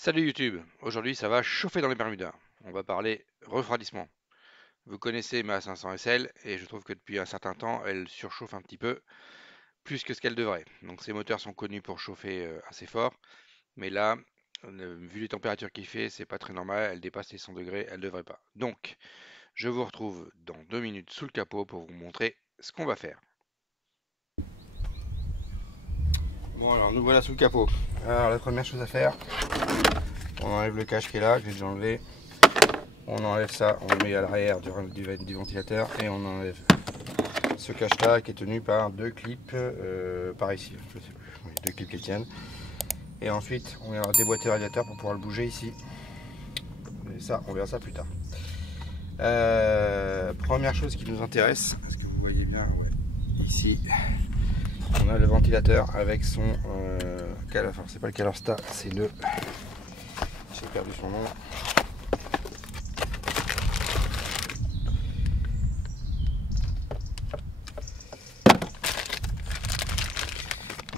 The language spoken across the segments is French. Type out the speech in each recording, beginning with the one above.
Salut YouTube, aujourd'hui ça va chauffer dans les Bermudas. On va parler refroidissement. Vous connaissez ma 500 SL et je trouve que depuis un certain temps elle surchauffe un petit peu, plus que ce qu'elle devrait. Donc ces moteurs sont connus pour chauffer assez fort, mais là, vu les températures qu'il fait, c'est pas très normal, elle dépasse les 100 degrés, elle devrait pas. Donc je vous retrouve dans 2 minutes sous le capot pour vous montrer ce qu'on va faire. Bon alors nous voilà sous le capot. Alors la première chose à faire, on enlève le cache qui est là, que j'ai déjà enlevé. On enlève ça, on le met à l'arrière du ventilateur et on enlève ce cache là qui est tenu par deux clips par ici, je sais plus, oui, deux clips qui tiennent. Et ensuite on va déboîter le radiateur pour pouvoir le bouger ici. Et ça, on verra ça plus tard. Première chose qui nous intéresse, est-ce que vous voyez bien, ouais, ici on a le ventilateur avec son enfin c'est pas le Calorstar, c'est le, j'ai perdu son nom.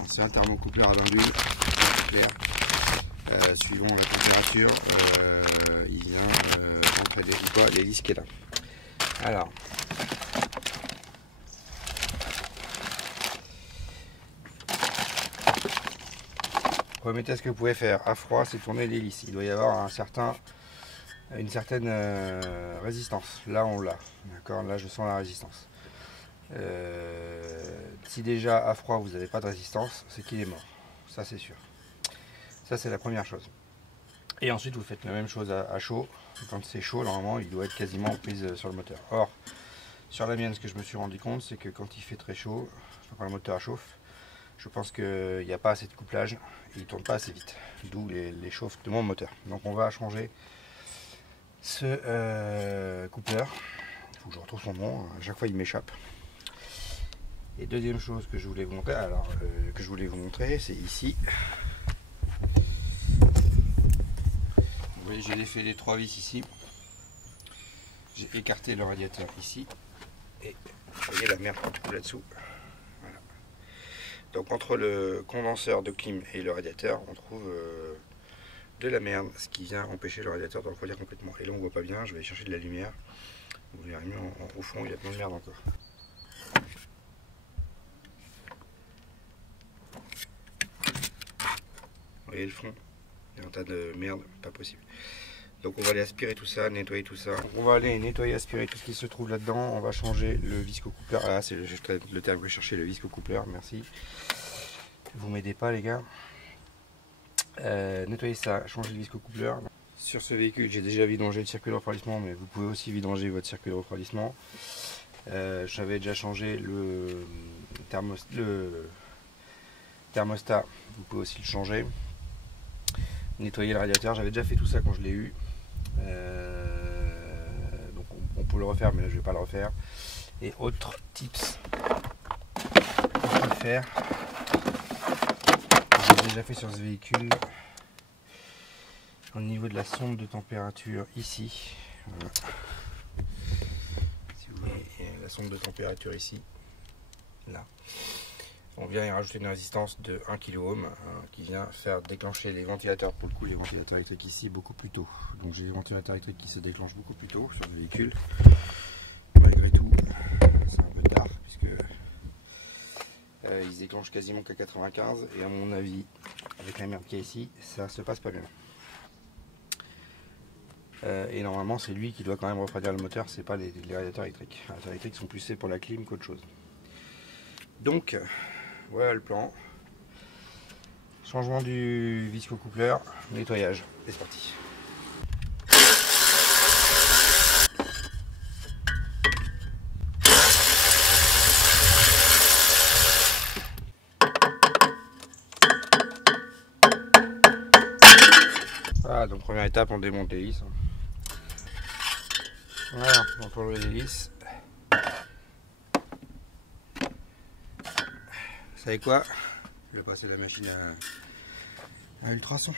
C'est un thermocoupleur à bain d'huile, clair. Suivant la température, il vient entrer ou pas l'hélice qui est là. Alors, premier test que vous pouvez faire à froid, c'est tourner l'hélice. Il doit y avoir une certaine résistance. Là, on l'a. D'accord. Là, je sens la résistance. Si déjà à froid vous n'avez pas de résistance, c'est qu'il est mort. Ça, c'est sûr. Ça, c'est la première chose. Et ensuite, vous faites la même chose à chaud. Quand c'est chaud, normalement, il doit être quasiment prise sur le moteur. Or, sur la mienne, ce que je me suis rendu compte, c'est que quand il fait très chaud, quand le moteur chauffe, je pense qu'il n'y a pas assez de couplage et il ne tourne pas assez vite. D'où les chauffes de mon moteur. Donc, on va changer ce coupleur. Il faut que je retrouve son nom. À chaque fois, il m'échappe. Et deuxième chose que je voulais vous montrer, c'est ici. Vous voyez, j'ai défait les trois vis ici. J'ai écarté le radiateur ici. Et vous voyez la merde qui coule là-dessous. Voilà. Donc entre le condenseur de clim et le radiateur, on trouve de la merde, ce qui vient empêcher le radiateur de refroidir complètement. Et là on voit pas bien, je vais aller chercher de la lumière. Vous verrez mieux au fond, il y a plein de merde encore. Vous voyez le fond, il y a un tas de merde, pas possible. Donc on va aller aspirer tout ça, nettoyer tout ça. On va aller nettoyer, aspirer tout ce qui se trouve là-dedans. On va changer le viscocoupleur. Ah, c'est le terme que je cherchais, le viscocoupleur, merci. Vous m'aidez pas les gars. Nettoyer ça, changer le viscocoupleur. Sur ce véhicule, j'ai déjà vidangé le circuit de refroidissement, mais vous pouvez aussi vidanger votre circuit de refroidissement. J'avais déjà changé le thermostat, vous pouvez aussi le changer. Nettoyer le radiateur, j'avais déjà fait tout ça quand je l'ai eu. Donc on peut le refaire, mais là, je vais pas le refaire. Et autre tips qu'on peut faire, j'ai déjà fait sur ce véhicule, au niveau de la sonde de température ici, voilà. Si vous voyez la sonde de température ici, là, on vient y rajouter une résistance de 1 kΩ qui vient faire déclencher les ventilateurs, pour le coup les ventilateurs électriques ici beaucoup plus tôt. Donc j'ai des ventilateurs électriques qui se déclenchent beaucoup plus tôt sur le véhicule. Malgré tout, c'est un peu tard puisque ils se déclenchent quasiment qu'à 95 et à mon avis, avec la merde qu'il y a ici, ça se passe pas bien. Et normalement c'est lui qui doit quand même refroidir le moteur, c'est pas les radiateurs électriques. Les radiateurs électriques sont plus faits pour la clim qu'autre chose. Donc voilà le plan. Changement du viscocoupleur, nettoyage, et c'est parti. Voilà, donc première étape, on démonte l'hélice. Voilà, on peut enlever l'hélice. Vous savez quoi? Je vais passer la machine à ultrason.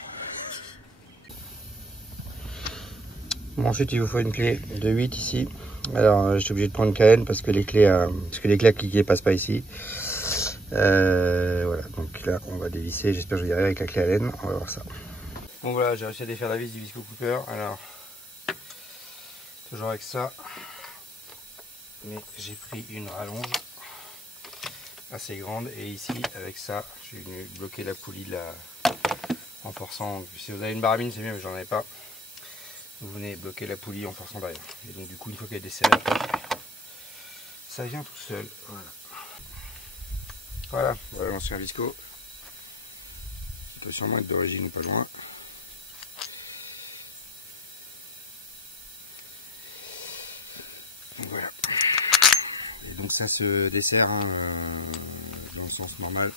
Bon, ensuite il vous faut une clé de 8 ici. Alors j'étais obligé de prendre une KN parce que les clés à cliquer passent pas ici. Voilà, donc là on va dévisser, j'espère que je vais y arriver avec la clé Allen, on va voir ça. Bon voilà, j'ai réussi à défaire la vis du Visco Cooper. Alors, toujours avec ça, mais j'ai pris une rallonge assez grande et ici avec ça, je suis venu bloquer la poulie là, en forçant. Si vous avez une baramine, c'est mieux, mais j'en avais pas. Vous venez bloquer la poulie en forçant derrière. Et donc du coup, une fois qu'elle est desserrée, ça vient tout seul. Voilà, voilà l'ancien Visco. Il peut sûrement être d'origine ou pas loin. Voilà. Et donc ça se dessert dans le sens normal.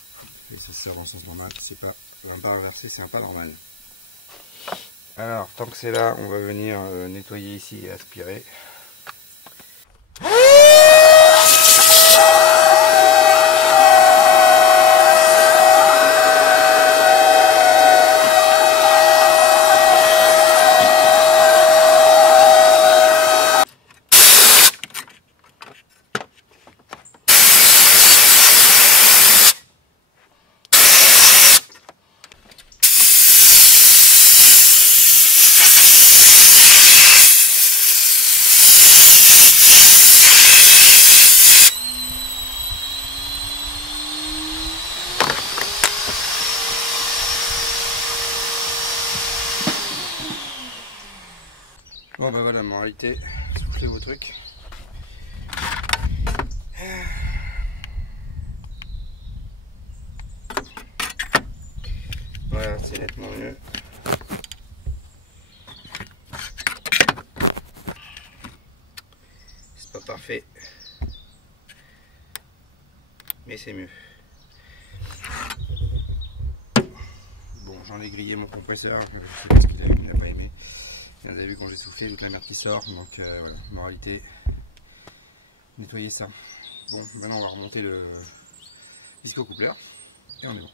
Et ça se sert dans le sens normal. C'est pas un pas inversé, c'est un pas normal. Alors, tant que c'est là, on va venir nettoyer ici et aspirer. Bon bah voilà, moralité, soufflez vos trucs. Voilà, c'est nettement mieux. C'est pas parfait, mais c'est mieux. Bon, j'en ai grillé mon compresseur, je sais pas ce qu'il n'a pas aimé. Vous avez vu quand j'ai soufflé, toute la merde qui sort, donc voilà, moralité, nettoyer ça. Bon, maintenant on va remonter le Visco Coupler, et on est bon.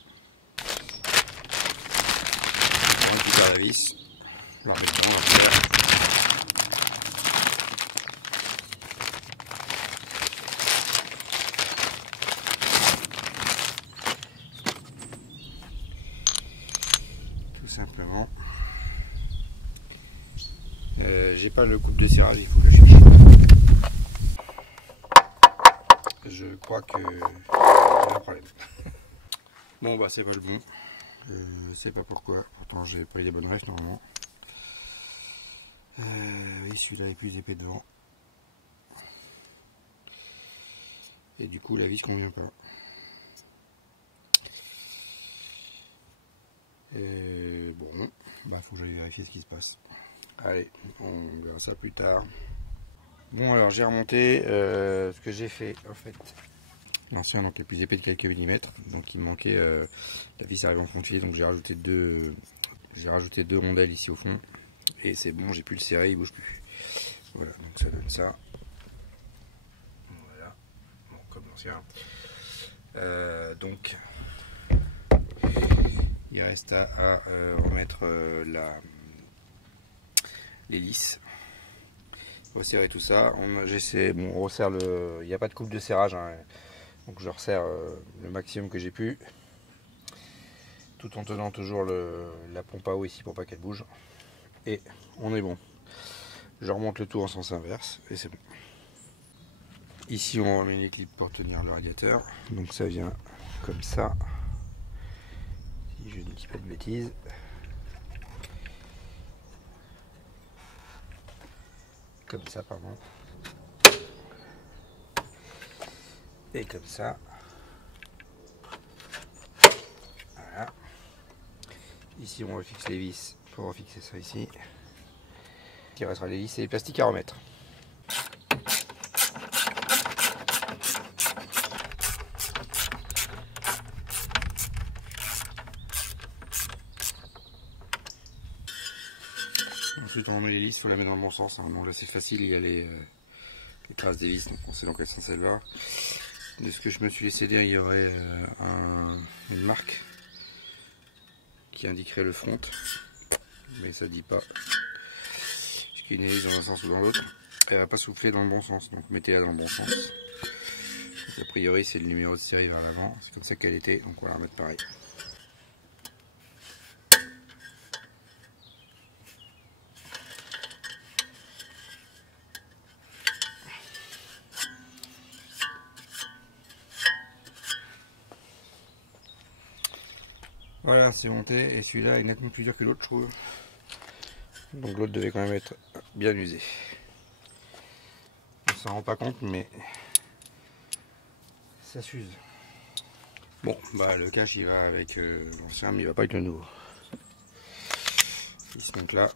On récupère la vis, on la remet dedans, on va faire. Tout simplement. J'ai pas le coupe de serrage, il faut que je cherche. Je crois que j'ai un problème. Bon bah c'est pas le bon. Je sais pas pourquoi. Pourtant j'ai pris les bonnes refs normalement. Oui, celui-là est plus épais devant. Et du coup la vis convient pas. Bon, bah faut que j'aille vérifier ce qui se passe. Allez, on verra ça plus tard. Bon alors j'ai remonté ce que j'ai fait en fait. L'ancien donc est plus épais de quelques millimètres, donc il me manquait la vis arrive en fond de filet, donc j'ai rajouté deux rondelles ici au fond et c'est bon, j'ai pu le serrer, il bouge plus. Voilà, donc ça donne ça. Voilà, bon, comme l'ancien. Donc il reste à remettre l'hélice. Resserrer tout ça. On resserre le. Il n'y a pas de coupe de serrage, hein, donc je resserre le maximum que j'ai pu, tout en tenant toujours la pompe à eau ici pour pas qu'elle bouge. Et on est bon. Je remonte le tout en sens inverse et c'est bon. Ici on remet les clips pour tenir le radiateur. Donc ça vient comme ça. Si je ne dis pas de bêtises. Comme ça, pardon. Et comme ça. Voilà. Ici on refixe les vis pour refixer ça ici. Il restera les vis et les plastiques à remettre. Ensuite on remet les vis, on la met dans le bon sens. Hein. Bon, là c'est facile, il y a les traces des vis, donc on sait dans quel sens elle va. De ce que je me suis laissé dire, il y aurait une marque qui indiquerait le front, mais ça dit pas. Puisqu'il y a une hélice dans un sens ou dans l'autre, elle va pas souffler dans le bon sens, donc mettez-la dans le bon sens. Donc, a priori c'est le numéro de série vers l'avant, c'est comme ça qu'elle était, donc on va la remettre pareil. Voilà, c'est monté et celui-là est nettement plus dur que l'autre, je trouve. Donc l'autre devait quand même être bien usé. On s'en rend pas compte, mais ça s'use. Bon, bah le cache il va avec l'ancien, mais il va pas avec le nouveau. Il se monte là,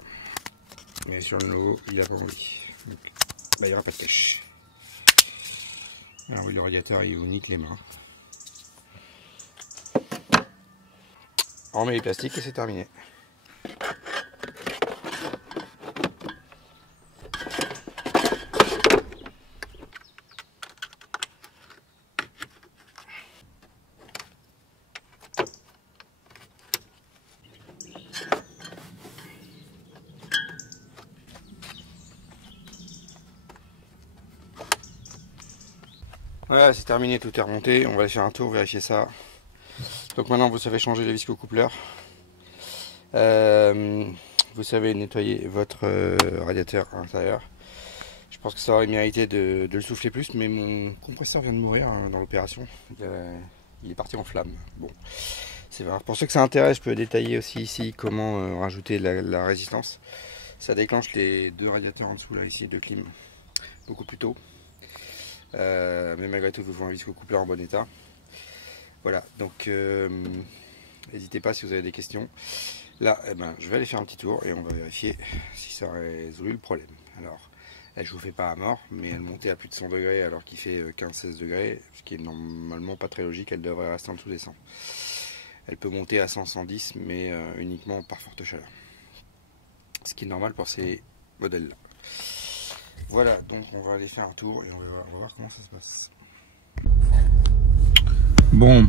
mais sur le nouveau, il a pas envie. Donc, bah il n'y aura pas de cache. Alors oui, le radiateur il vous nique les mains. On remet les plastiques et c'est terminé. Voilà, c'est terminé, tout est remonté. On va aller faire un tour, vérifier ça. Donc maintenant, vous savez changer les viscocoupleurs. Vous savez nettoyer votre radiateur intérieur. Je pense que ça aurait mérité de le souffler plus, mais mon compresseur vient de mourir dans l'opération. Il est parti en flamme. Bon, c'est vrai. Pour ceux que ça intéresse, je peux détailler aussi ici comment rajouter la résistance. Ça déclenche les deux radiateurs en dessous, là, ici, de clim, beaucoup plus tôt. Mais malgré tout, il vous faut un viscocoupleur en bon état. Voilà, donc n'hésitez pas si vous avez des questions. Là, eh ben, je vais aller faire un petit tour et on va vérifier si ça a résolu le problème. Alors, elle chauffait pas à mort, mais elle montait à plus de 100 degrés alors qu'il fait 15-16 degrés, ce qui est normalement pas très logique. Elle devrait rester en dessous des 100. Elle peut monter à 100-110, mais uniquement par forte chaleur. Ce qui est normal pour ces modèles-là. Voilà, donc on va aller faire un tour et on va voir comment ça se passe. Bon,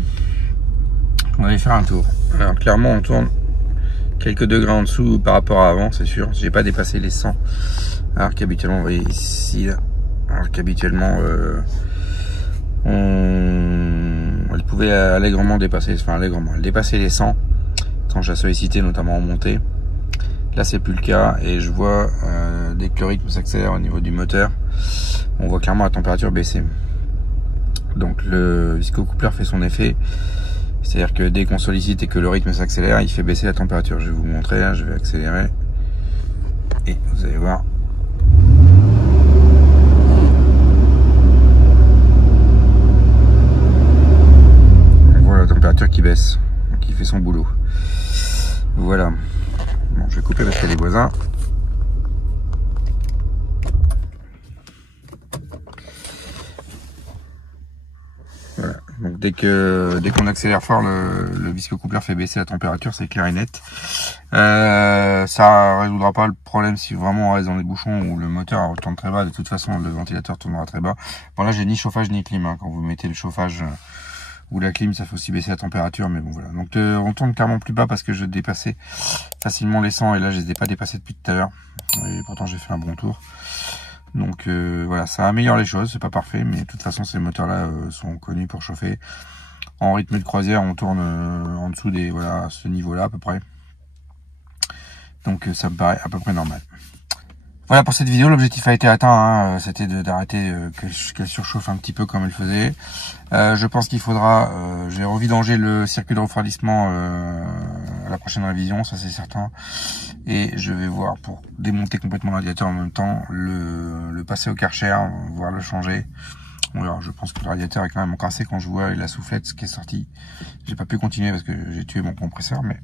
on va aller faire un tour. Alors clairement on tourne quelques degrés en dessous par rapport à avant, c'est sûr. J'ai pas dépassé les 100. Alors qu'habituellement, vous voyez ici, là, alors qu'habituellement elle pouvait allègrement dépasser, elle dépassait les 100 quand je la sollicitais, notamment en montée. Là c'est plus le cas et je vois dès que le rythme s'accélère au niveau du moteur, on voit clairement la température baisser. Donc le viscocoupleur fait son effet, c'est à dire que dès qu'on sollicite et que le rythme s'accélère, il fait baisser la température. Je vais vous montrer, là, je vais accélérer et vous allez voir. On voit la température qui baisse, donc il fait son boulot. Voilà. Bon, je vais couper parce qu'il y a des voisins. Voilà. Donc dès qu'on accélère fort, le viscocoupleur fait baisser la température, c'est clair et net. Ça résoudra pas le problème si vraiment on reste dans les bouchons où le moteur tourne très bas. De toute façon, le ventilateur tournera très bas. Bon là, j'ai ni chauffage ni clim. Quand vous mettez le chauffage ou la clim, ça fait aussi baisser la température, mais bon voilà. Donc on tourne clairement plus bas parce que je dépassais facilement les 100 et là je les ai pas dépassés depuis tout à l'heure. Et pourtant j'ai fait un bon tour. Donc voilà, ça améliore les choses, c'est pas parfait, mais de toute façon ces moteurs-là sont connus pour chauffer. En rythme de croisière, on tourne en dessous des à ce niveau-là à peu près. Donc ça me paraît à peu près normal. Voilà pour cette vidéo, l'objectif a été atteint, c'était d'arrêter qu'elle surchauffe un petit peu comme elle faisait. Je pense qu'il faudra, je vais revidanger le circuit de refroidissement à la prochaine révision, ça c'est certain. Et je vais voir pour démonter complètement le radiateur en même temps, le passer au Karcher, voir le changer. Alors, je pense que le radiateur est quand même encrassé quand je vois la soufflette qui est sortie. J'ai pas pu continuer parce que j'ai tué mon compresseur, mais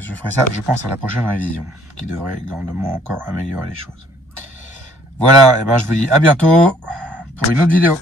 je ferai ça, je pense, à la prochaine révision, qui devrait grandement encore améliorer les choses. Voilà, et ben je vous dis à bientôt pour une autre vidéo.